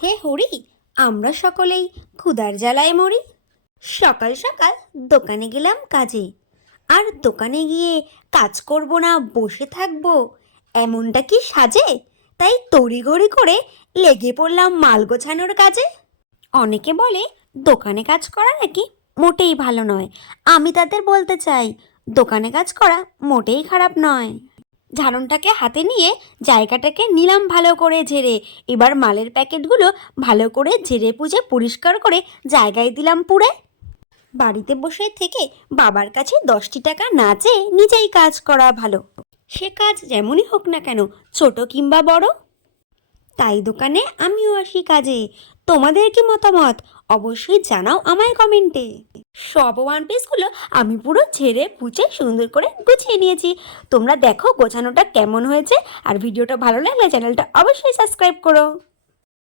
হে হরি, আমরা সকলেই ক্ষুধার জ্বালায় মরি। সকাল সকাল দোকানে গেলাম কাজে। আর দোকানে গিয়ে কাজ করব না বসে থাকবো, এমনটা কি সাজে? তাই তড়িঘড়ি করে লেগে পড়লাম মাল গোছানোর কাজে। অনেকে বলে দোকানে কাজ করা নাকি মোটেই ভালো নয়। আমি তাদের বলতে চাই, দোকানে কাজ করা মোটেই খারাপ নয়। ঝাড়নটাকে হাতে নিয়ে জায়গাটাকে নিলাম ভালো করে ঝেড়ে। এবার মালের প্যাকেটগুলো ভালো করে ঝেড়ে পুজে পরিষ্কার করে জায়গায় দিলাম পুড়ে। বাড়িতে বসে থেকে বাবার কাছে 10টি টাকা না চেয়ে নিজেই কাজ করা ভালো। সে কাজ যেমনই হোক না কেন, ছোট কিংবা বড়। তাই দোকানে আমিও আসি কাজে। তোমাদের কি মতামত অবশ্যই জানাও আমায় কমেন্টে। সব ওয়ান পিসগুলো আমি পুরো ঝেড়ে পুছে সুন্দর করে গুছিয়ে নিয়েছি। তোমরা দেখো গোছানোটা কেমন হয়েছে। আর ভিডিওটা ভালো লাগলে চ্যানেলটা অবশ্যই সাবস্ক্রাইব করো।